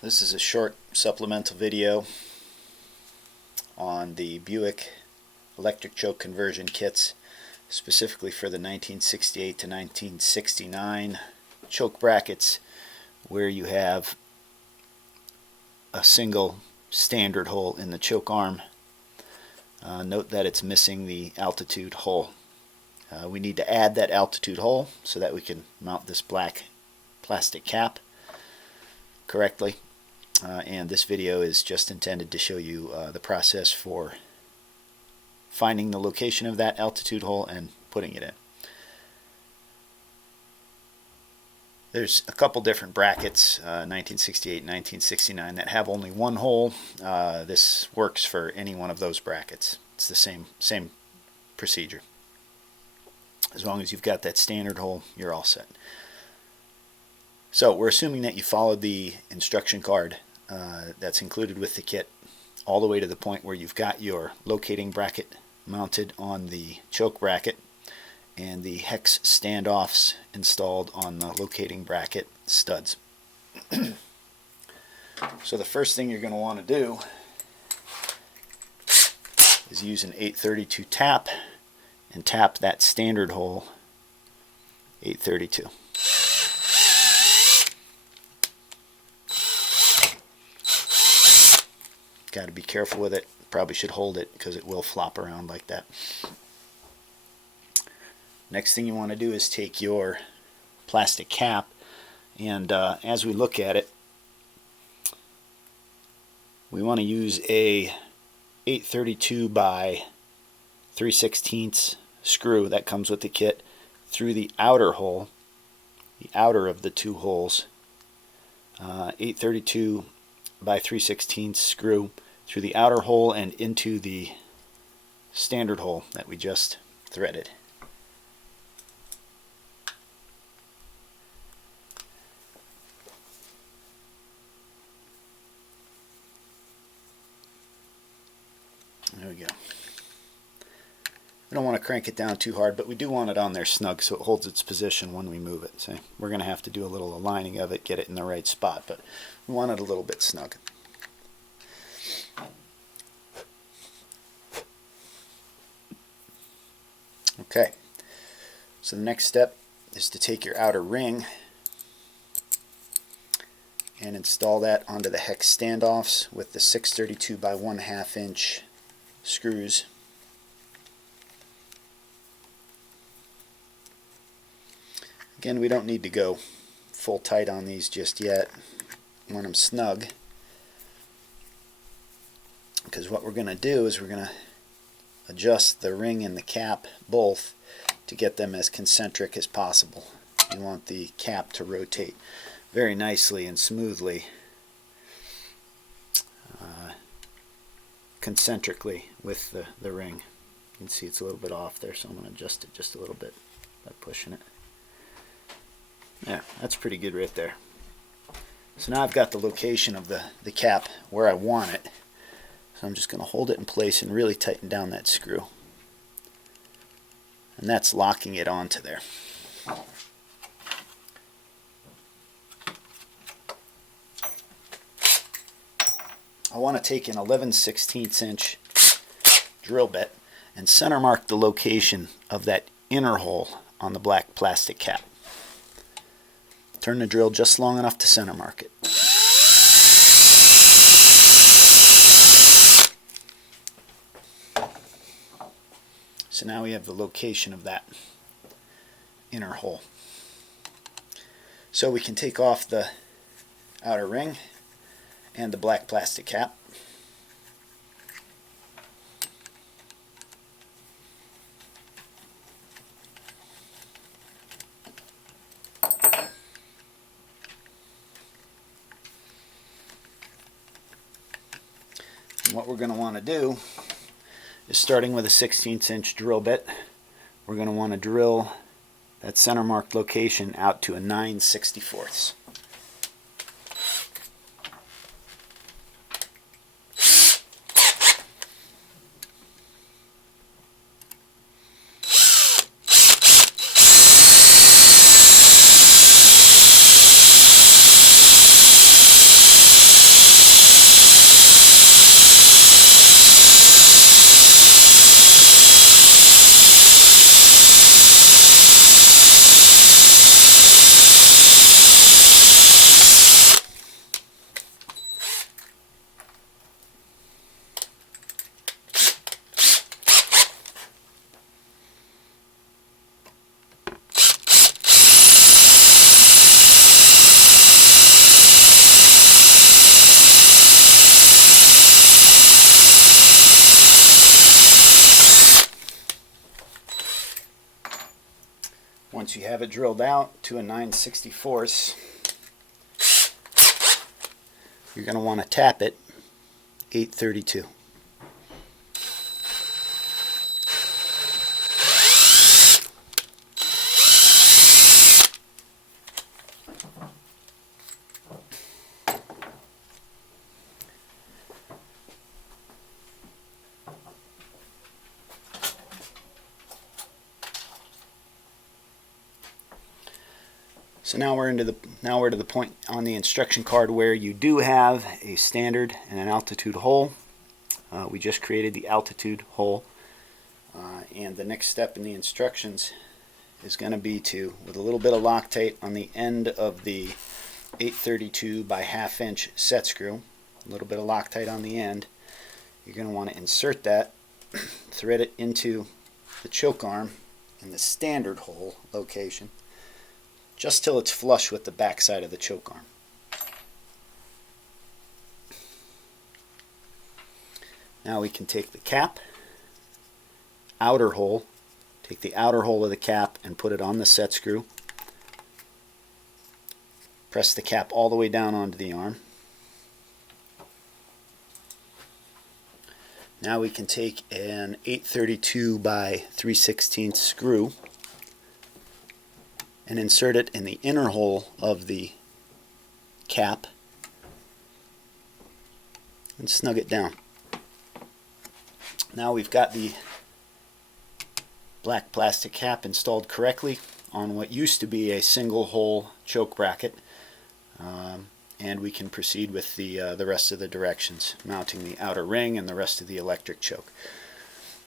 This is a short supplemental video on the Buick electric choke conversion kits, specifically for the 1968 to 1969 choke brackets, where you have a single standard hole in the choke arm. Note that it's missing the altitude hole. We need to add that altitude hole so that we can mount this black plastic cap correctly. And this video is just intended to show you the process for finding the location of that altitude hole and putting it in. There's a couple different brackets, 1968 and 1969, that have only one hole. This works for any one of those brackets. It's the same procedure. As long as you've got that standard hole, you're all set. So we're assuming that you followed the instruction card that's included with the kit all the way to the point where you've got your locating bracket mounted on the choke bracket and the hex standoffs installed on the locating bracket studs. So the first thing you're going to want to do is use an 832 tap and tap that standard hole 832. Got to be careful with it. Probably should hold it because it will flop around like that. Next thing you want to do is take your plastic cap, and as we look at it, we want to use a 832 by 3/16 screw that comes with the kit through the outer hole, the outer of the two holes. 832 by 3/16 screw through the outer hole and into the standard hole that we just threaded. There we go. We don't want to crank it down too hard, but we do want it on there snug so it holds its position when we move it. So we're going to have to do a little aligning of it, get it in the right spot, but we want it a little bit snug. Okay, so the next step is to take your outer ring and install that onto the hex standoffs with the 632 by 1/2 inch screws. Again, we don't need to go full tight on these just yet. We want them snug, because what we're going to do is we're going to adjust the ring and the cap both to get them as concentric as possible. You want the cap to rotate very nicely and smoothly, concentrically with the ring. You can see it's a little bit off there, so I'm going to adjust it just a little bit by pushing it. Yeah, that's pretty good right there. So now I've got the location of the cap where I want it. So I'm just going to hold it in place and really tighten down that screw. And that's locking it onto there. I want to take an 11/16 inch drill bit and center mark the location of that inner hole on the black plastic cap. Turn the drill just long enough to center mark it. So now we have the location of that inner hole. So we can take off the outer ring and the black plastic cap. And what we're going to want to do is, starting with a 1/16 inch drill bit, we're going to want to drill that center marked location out to a 9/64. Once you have it drilled out to a 9/64, you're going to want to tap it 832. So now we're to the point on the instruction card where you do have a standard and an altitude hole. We just created the altitude hole, and the next step in the instructions is going to be to, with a little bit of Loctite on the end of the 832 by 1/2 inch set screw, a little bit of Loctite on the end, you're going to want to insert that, thread it into the choke arm in the standard hole location, just till it's flush with the back side of the choke arm. Now we can take the cap, outer hole, take the outer hole of the cap and put it on the set screw. Press the cap all the way down onto the arm. Now we can take an 832 by 3/16 screw and insert it in the inner hole of the cap and snug it down. Now we've got the black plastic cap installed correctly on what used to be a single hole choke bracket, and we can proceed with the rest of the directions, mounting the outer ring and the rest of the electric choke.